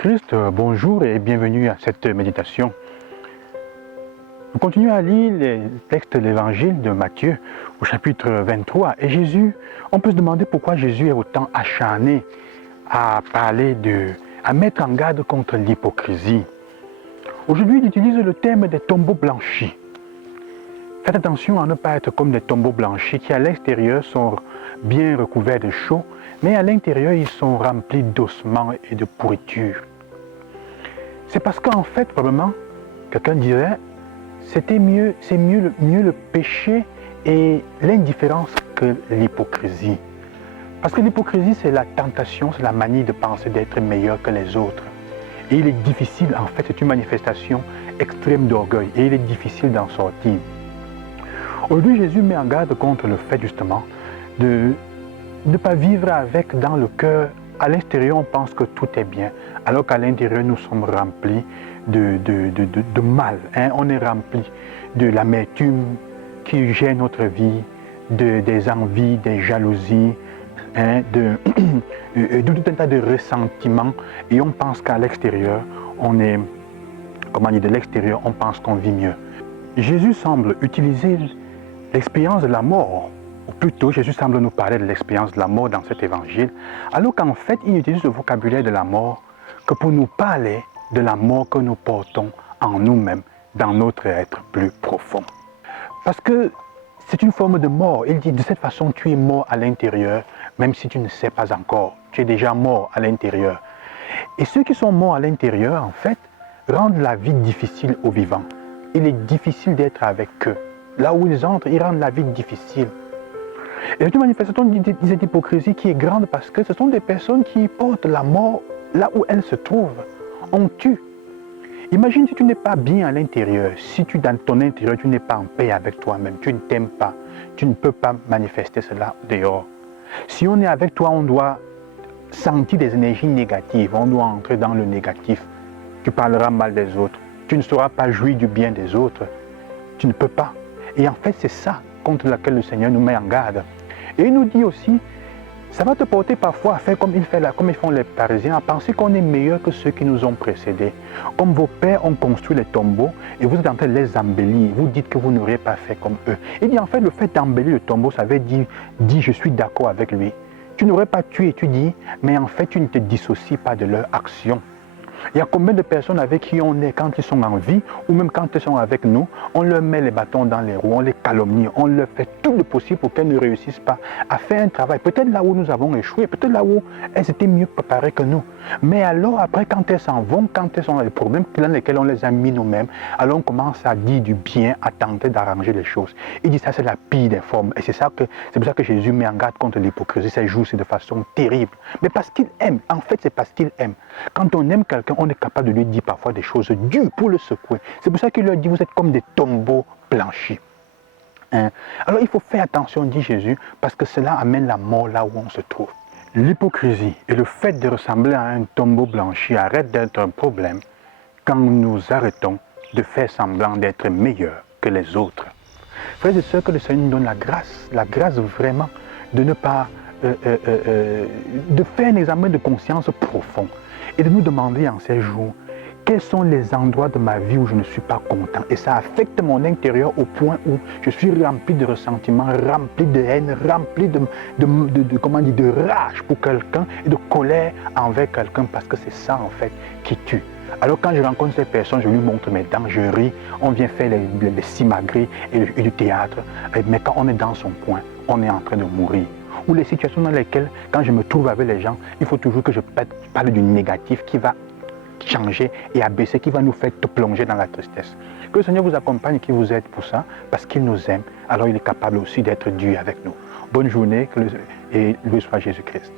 Jésus-Christ, bonjour et bienvenue à cette méditation. Nous continuons à lire les textes de l'évangile de Matthieu au chapitre 23. Et Jésus, on peut se demander pourquoi Jésus est autant acharné à à mettre en garde contre l'hypocrisie. Aujourd'hui, il utilise le thème des tombeaux blanchis. Faites attention à ne pas être comme des tombeaux blanchis qui à l'extérieur sont bien recouverts de chaux, mais à l'intérieur ils sont remplis d'ossements et de pourriture. C'est parce qu'en fait, probablement, quelqu'un dirait, c'est mieux le péché et l'indifférence que l'hypocrisie. Parce que l'hypocrisie, c'est la tentation, c'est la manie de penser d'être meilleur que les autres. Et il est difficile, en fait, c'est une manifestation extrême d'orgueil, et il est difficile d'en sortir. Aujourd'hui, Jésus met en garde contre le fait, justement, de ne pas vivre avec dans le cœur. À l'extérieur, on pense que tout est bien, alors qu'à l'intérieur, nous sommes remplis de mal. On est remplis de l'amertume qui gêne notre vie, des envies, des jalousies, de tout un tas de ressentiments. Et on pense qu'à l'extérieur, de l'extérieur, on pense qu'on vit mieux. Jésus semble utiliser l'expérience de la mort, ou plutôt Jésus semble nous parler de l'expérience de la mort dans cet évangile, alors qu'en fait il utilise le vocabulaire de la mort que pour nous parler de la mort que nous portons en nous-mêmes, dans notre être plus profond. Parce que c'est une forme de mort. Il dit de cette façon tu es mort à l'intérieur, même si tu ne sais pas encore, tu es déjà mort à l'intérieur. Et ceux qui sont morts à l'intérieur, en fait, rendent la vie difficile aux vivants. Il est difficile d'être avec eux. Là où ils entrent, ils rendent la vie difficile. Et c'est une manifestation de cette hypocrisie qui est grande parce que ce sont des personnes qui portent la mort là où elle se trouve. On tue. Imagine si tu n'es pas bien à l'intérieur, si dans ton intérieur tu n'es pas en paix avec toi-même, tu ne t'aimes pas, tu ne peux pas manifester cela dehors. Si on est avec toi, on doit sentir des énergies négatives, on doit entrer dans le négatif. Tu parleras mal des autres, tu ne sauras pas jouir du bien des autres, tu ne peux pas. Et en fait, c'est ça contre laquelle le Seigneur nous met en garde. Et il nous dit aussi, ça va te porter parfois à faire comme ils font les Parisiens, à penser qu'on est meilleur que ceux qui nous ont précédés. Comme vos pères ont construit les tombeaux et vous êtes en train de les embellir, vous dites que vous n'auriez pas fait comme eux. Il dit en fait, le fait d'embellir le tombeau, ça veut dire je suis d'accord avec lui. Tu n'aurais pas tué, tu dis, mais en fait, tu ne te dissocies pas de leur action. Il y a combien de personnes avec qui on est quand ils sont en vie, ou même quand ils sont avec nous, on leur met les bâtons dans les roues, on les calomnie, on leur fait tout le possible pour qu'elles ne réussissent pas à faire un travail. Peut-être là où nous avons échoué, peut-être là où elles étaient mieux préparées que nous. Mais alors après, quand elles s'en vont, quand elles sont dans les problèmes dans lesquels on les a mis nous-mêmes, alors on commence à dire du bien, à tenter d'arranger les choses. Il dit ça, c'est la pire des formes. Et c'est pour ça que Jésus met en garde contre l'hypocrisie. Ça joue de façon terrible. Mais parce qu'il aime. En fait, c'est parce qu'il aime. Quand on aime quelqu'un, on est capable de lui dire parfois des choses dures pour le secouer. C'est pour ça qu'il leur dit, vous êtes comme des tombeaux blanchis. Alors il faut faire attention, dit Jésus, parce que cela amène la mort là où on se trouve. L'hypocrisie et le fait de ressembler à un tombeau blanchi arrête d'être un problème quand nous arrêtons de faire semblant d'être meilleurs que les autres. Frères et sœurs, que le Seigneur nous donne la grâce vraiment de ne pas, de faire un examen de conscience profond et de nous demander en ces jours, quels sont les endroits de ma vie où je ne suis pas content. Et ça affecte mon intérieur au point où je suis rempli de ressentiments, rempli de haine, rempli de rage pour quelqu'un et de colère envers quelqu'un parce que c'est ça en fait qui tue. Alors quand je rencontre ces personnes, je lui montre mes dents, je ris, on vient faire les simagrées et du théâtre. Mais quand on est dans son coin, on est en train de mourir. Ou les situations dans lesquelles, quand je me trouve avec les gens, il faut toujours que je parle du négatif qui va changer et abaisser, qui va nous faire te plonger dans la tristesse. Que le Seigneur vous accompagne et qu'il vous aide pour ça, parce qu'il nous aime, alors il est capable aussi d'être dur avec nous. Bonne journée et loué soit Jésus-Christ.